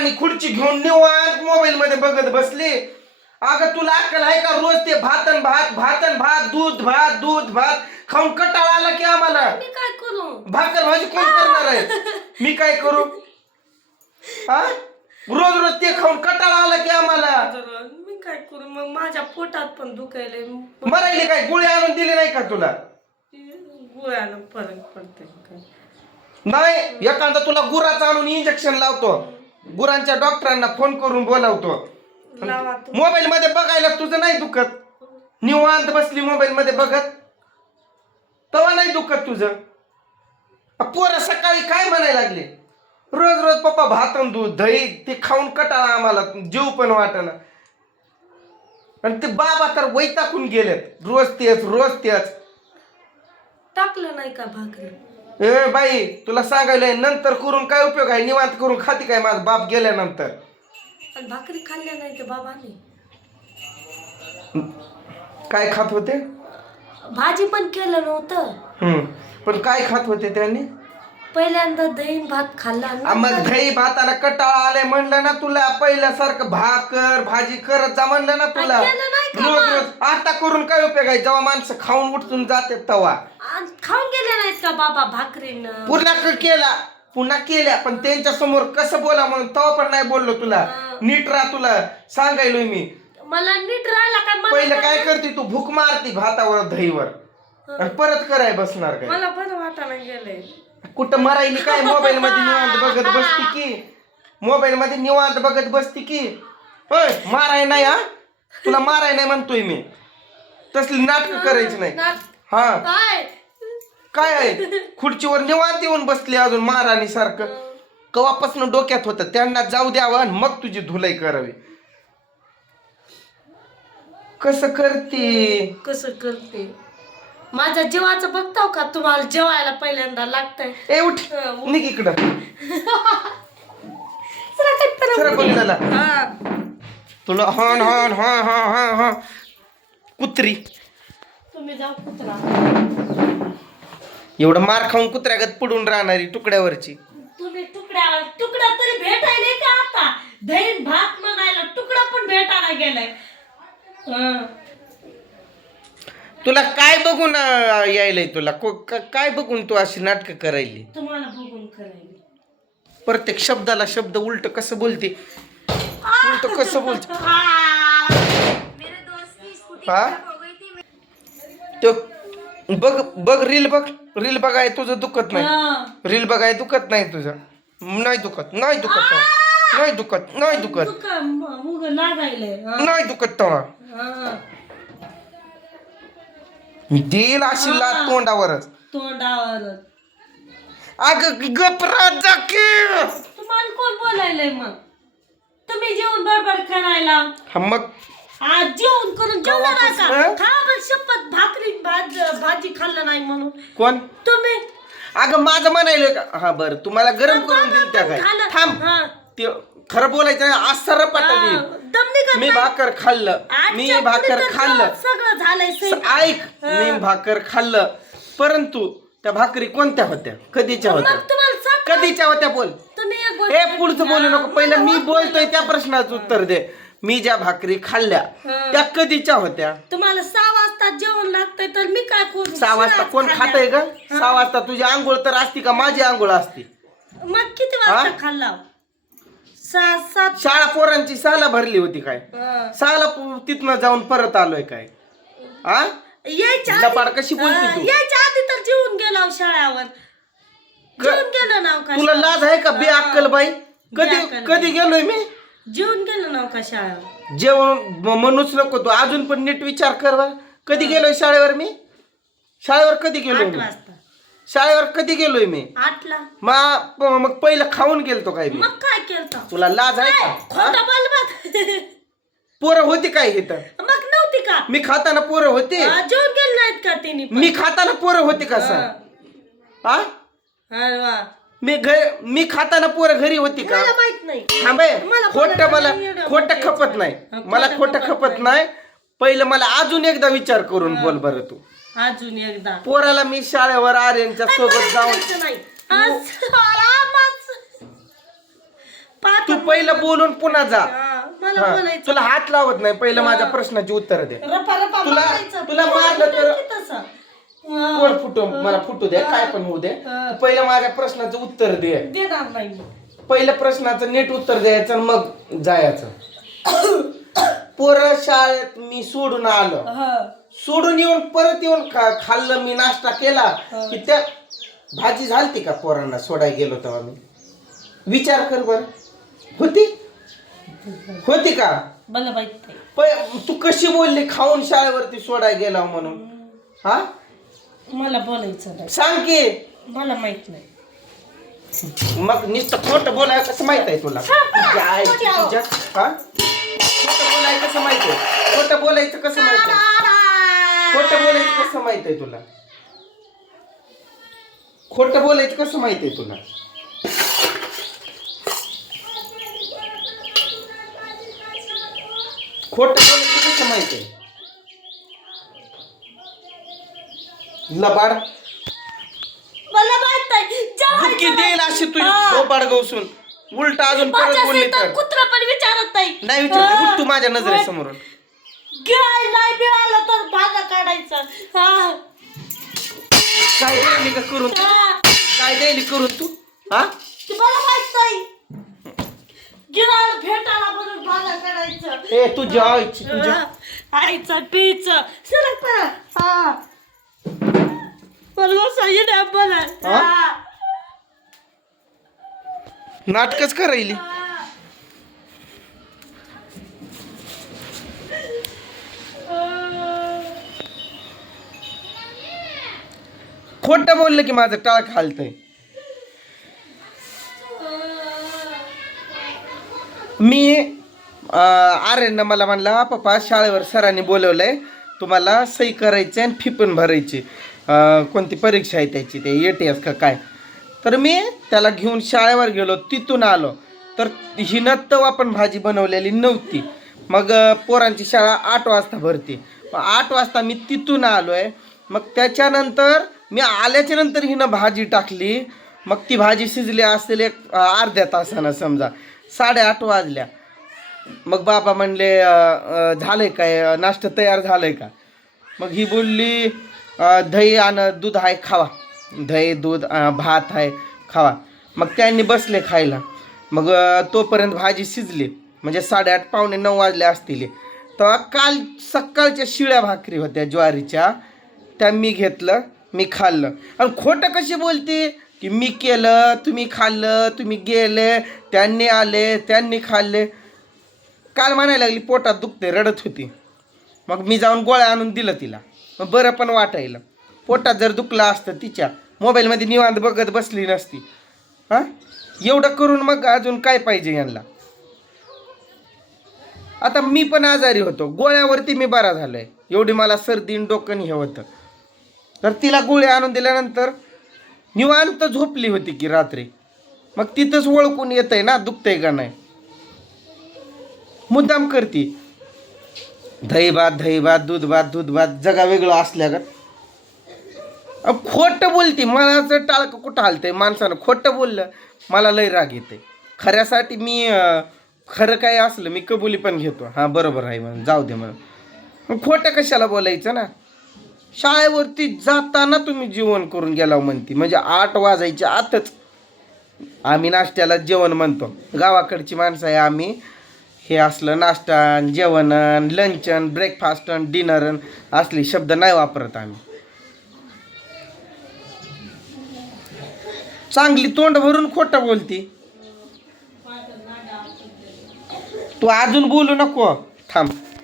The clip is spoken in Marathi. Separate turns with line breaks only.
मारानी खुर्ची घेऊन निवांत मोबाईल मध्ये बघत बसली. अगं तुला अक्कल आहे का? रोज ते भातन भात भातन भात दूध भात दूध भात खाऊन कटाळा आला की आम्हाला.
मी काय करू?
भाकर भाजी कोण करणार आहे? मी काय करू? हा? रोज रोज ते खाऊन कटाळा आला की आम्हाला.
मी काय करू? मग माझ्या पोटात पण दुखायले
मरायली काय? गोळी आणून दिली नाही का तुला?
गोळ्यानं फरक पडते काय?
नाही एखादा तुला गुराचं आणून इंजेक्शन लावतो. गुरांच्या डॉक्टरांना फोन करून बोलावतो.
लावा तू.
मोबाईल मध्ये बघायला तुझं नाही दुखत. निवांत बसली मोबाईल मध्ये बघत. तवा नाही दुखत तुझं. पोरं सकाळी काय म्हणायला लागले? रोज रोज पप्पा भात अन दूध दही ते खाऊन कटाळा आम्हाला जीव पण वाटना. आणि ते बाबा तर वैताकून गेलेत. रोज तेच रोज तेच.
टाकलं नाही का भाकरी?
ए बाई तुला सांगायलंय नंतर करून काय उपयोग आहे? निवांत करून खाती काय माझा बाप गेल्यानंतर?
भाकरी खाल्ल्या नाही तर बाबाने.
काय खात होते?
भाजी पण केलं नव्हतं.
हम्म पण काय खात होते त्यांनी?
पहिल्यांदा दही भात खाल्ला
आ, मग दही भाताला कटाळा आले म्हणलं ना तुला पहिल्यासारखं भाकर भाजी करत जा म्हणलं ना तुला.
नाही
रोज? रोज. आता करून काय उपयोग आहे? जेव्हा माणसं खाऊन उठून जाते तवा
आणि खाऊन गेले नाहीत का बाबा भाकरीनं?
पुन्हा क- केला. पुन्हा केल्या. पण त्यांच्यासमोर कसं बोला म्हणून तेव्हा पण नाही बोललो तुला. नीट राहा तुला. सांगायलोय मी.
मला नीट राहिला काय मला
पहिलं काय करते तू? भूक मारती भातावर दहीवर. आणि परत कराय बसणार काय?
मला बरं वाटायला गेलंय.
कुठं मरायली काय? मोबाईल मध्ये निवांत बघत बसती की. मोबाईल मध्ये निवांत बघत बसती की. होय माराय नाही हा? तुला माराय नाही म्हणतोय मी. तसली नाटक करायची नाही. हा.
काय?
काय आहे? खुर्चीवर निवांत येऊन बसली अजून महाराणी सारखं. कवापासून डोक्यात होतं त्यांना जाऊ द्यावं आणि मग तुझी धुलाई करावी. कसं करते?
कसं करते? माझ्या जीवाचं बघताव का? तुम्हाला जेवायला पहिल्यांदा लागतंय.
ए उठ. निघ इकडं. सरक
पडेल.
बघितला
हा.
तुला हन हन हा हा हा हा कुत्री.
तुम्ही जाऊ कुत्रा.
एवढं मार खाऊन कुत्र्यागत पडून राहणारी तुकड्यावरची.
तुम्ही तुकड्यावर तुकडा तरी भेटायला का आता? दहीन भात म्हणायला तुकडा पण भेटायला गेलाय. हं.
तुला काय बघून अं, यायलंय तुला? को- क- काय बघून तू अशी नाटकं करायली?
तुम्हाला बघून करायला.
प्रत्येक शब्दाला शब्द उलट कसं बोलते? उलट कसं बोलते? हा? तो बघ बघ रील बघ रील बघाय तुझं दुखत नाही.
हं.
रील बघाय दुखत नाही तुझं. नाही दुखत नाही दुखत तेव्हा. नाही दुखत नाही दुखत.
तू का म- उग लागायलंय हं.
नाही दुखत तेव्हा
हं.
देईल अशी लात तोंडावरच.
तोंडावर
अग गपरात जा की.
तुम्हाला कोण बोलायलंय मग? तुम्ही जेवण बडबड करायला.
हा मग?
आज जेवण करून जेवणार नाही का? खा पण शपथ भाकरी भाज भाजी खाल्लं नाही म्हणून.
कोण?
तुम्ही.
अगं माझं म्हणायलं का? हा बरं तुम्हाला गरम करून देईल त्या काय. थांब. ते खरं बोलायचं नाही आज. देईल मी. भाकर खाल्लं. मी भाकर खाल्लं.
सगळं झालंय
स-. ऐक मी भाकर खाल्लं. परंतु त्या भाकरी कोणत्या होत्या? कधीच्या होत्या?
मग तुम्हाला सांग
कधीच्या होत्या बोल.
तुम्ही एक
हे पुढचं बोलू नको. पहिलं मी बोलतोय त्या प्रश्नाचं उत्तर दे. मी ज्या भाकरी खाल्ल्या
हं.
त्या कधीच्या होत्या?
तुम्हाला सहा वाजता जेवण लागतंय तर मी काय करू?
सहा वाजता कोण. खातय का सहा वाजता तुझी आंघोळ तर असती का? माझी आंघोळ असती.
मग किती
हा?
वाजता खाल्ला? सहा सात
शाळा पोरांची साला भरली होती काय?
हं.
साला पो- तिथनं जाऊन परत आलोय काय? हा
यायच्या
लपाड
आधी-
कशी बोलते
हं? यायच्या आधी तर जेवून गेलो शाळेवर. जेवून गेलो नाव का
तुला लाज आहे का बे अक्कल बाई? कधी कधी गेलोय मी?
जेवून गेलो नाव का शाळेवर?
जेवण म- म्हणूच नको तू अजून पण नीट विचार कर बरं. कधी गेलोय शाळेवर मी? शाळेवर कधी गेलोय
आठ
मी
वाजता.
शाळेवर कधी गेलोय मी?
आठला.
मा प- मग पहिलं खाऊन गेलतो काय मी?
मग काय केलं
तुला लाज आहे का? हा?
खोटा
पोरं होती काय इथं?
मग नव्हती का?
मी खाताना पोरं होते.
जेवून गेले नाहीत का तिने पण?
मी खाताना पोरं होते का सर?
हा. अरे वा.
मी घर मी खाताना पोरं घरी होती का?
मला माहीत नाही.
थांबे.
मला
खोट
बोलायला
मला
नाही
खोट
बोलायचं.
खपत नाही.
हा,
मला
खोटं
खोट
खपत
खपत नाही. पहिलं मला अजून एकदा विचार करून बोल बरं तू.
अजून एकदा
पोराला मी शाळेवर आर्यनच्या सोबत जाऊन
नाही आरामात.
तू पहिलं बोलून पुन्हा जा
हा, मला
हा,
बोलायचं
तुला हात लावत नाही पहिलं माझ्या प्रश्नाची उत्तर दे
रपा रपा
तुला-
मारायचं.
तुला
तुला
मारलं तर-
की तसं. हा.
कोण फुटो मला फुटू दे काय पण होऊ दे
हा.
पहिलं माझ्या प्रश्नाचं उत्तर दे
देणार नाही मी.
पहिल्या प्रश्नाचं नीट उत्तर द्यायचं आणि मग जायचं पोरं शाळेत मी सोडून आलो
हा.
सोडून येऊन परत येऊन खा खाल्लं मी नाश्ता केला की त्या भाजी झालती का पोरांना सोडाय गेलो तेव्हा मी? विचार कर बर. होती? होती का?
मला माहीत नाही
पण तू कशी बोलली खाऊन शाळेवरती सोडाय गेला म्हणून? हा?
मला बोलायचं नाही.
सांग की.
मला माहीत नाही.
मग नुसतं खोटं बोलायचं कसं माहीत आहे तुला? तुझ्या आईची तुझ्या हा? खोटं बोलायचं कसं माहीत आहे? खोटं बोलायचं कसं माहीत आहे? खोटं बोलायचं कसं माहीत आहे तुला? खोटं बोलायचं कसं माहीत आहे तुला? खोटं बोलायचं कसं माहीत आहे लबाड.
मला माहीत
बुक्की देईल अशी तुझी
हा.
थोपाड गवसून उलट अजून परत
माझ्या
बोलली
शेतात
तर
कुत्रा पण विचारत नाही.
नाही विचारते. उठ तू माझ्या नजरेसमोरून.
गिळाय नाही मिळालं तर भागा काढायचं. हा.
काय द्यायली का करून
हा.
काय द्यायली करून तू? हा?
ते मला माहीत नाही. गिळायला भेटायला म्हणून भागा काढायचं.
ए तुझ्या आईची तुझ्या.
आईचं पीचं. सरक हा. मला मला
हा?
हा.
नाटकच करायली. खोटं बोललं की माझं टाळ खालतंय. मी आर्यनं मला म्हणला पप्पा शाळेवर सरांनी बोलवलंय तुम्हाला सही करायची आणि फी पण भरायची. कोणती परीक्षा आहे त्याची ते ए टी एस का काय? तर मी त्याला घेऊन शाळेवर गेलो तिथून आलो. तर हिनं तवा पण भाजी बनवलेली नव्हती. मग पोरांची शाळा आठ वाजता भरते. आठ वाजता मी तिथून आलो आहे मग त्याच्यानंतर मी आल्याच्यानंतर हिनं भाजी टाकली. मग ती भाजी शिजली असेल एक अर्ध्या तासानं समजा. साडेआठ वाजल्या. मग बाबा म्हणले झालं झालंय काय? नाश्ता तयार झालंय का? मग ही बोलली दही आणि दूध आहे खावा. दही दूध भात आहे खावा. मग त्यांनी बसले खायला. मग तोपर्यंत भाजी शिजली. म्हणजे साडेआठ पावणे नऊ वाजले असतील. तेव्हा काल सकाळच्या शिळ्या भाकरी होत्या ज्वारीच्या. त्या मी घेतलं. मी खाल्लं. आणि खोटं कशी बोलते? की मी केलं तुम्ही खाल्लं तुम्ही गेले त्यांनी आले त्यांनी खाल्ले. काल म्हणायला लागली पोटात दुखते रडत होती. मग मी जाऊन गोळ्या आणून दिलं तिला. मग बरं पण वाटायलं. पोटात जर दुखलं असतं तिच्या मोबाईलमध्ये निवांत बघत बसली नसती. हां? एवढं करून मग अजून काय पाहिजे यांना? आता मी पण आजारी होतो. गोळ्यावरती मी बरा आहे एवढी मला सर्दी आणि डोकं हे होतं. तर तिला गोळ्या आणून दिल्यानंतर निवांत झोपली होती की रात्री. मग तिथंच ओळखून येतंय ना दुखतंय का नाही? मुद्दाम करती. दही भात दही भात दूध भात दूध भात जगा वेगळं असल्यागत का खोटं बोलती. मनाचं टाळकं कुठं हलतंय? माणसानं खोटं बोललं मला लय राग येते खऱ्यासाठी मी खरं काय असलं मी कबुली पण घेतो. हां बरोबर आहे म्हणून जाऊ दे म्हणून मग खोटं कशाला बोलायचं ना? शाळेवरती जाताना तुम्ही जेवण करून गेला म्हणते. म्हणजे आठ वाजायच्या आतच आम्ही नाश्त्याला जेवण म्हणतो. गावाकडची माणसं आहे आम्ही. हे असलं नाश्ता अन जेवण लंचन ब्रेकफास्ट डिनर असले शब्द नाही वापरत आम्ही. चांगली तोंड भरून खोटं बोलती. तू अजून बोलू नको. थांब.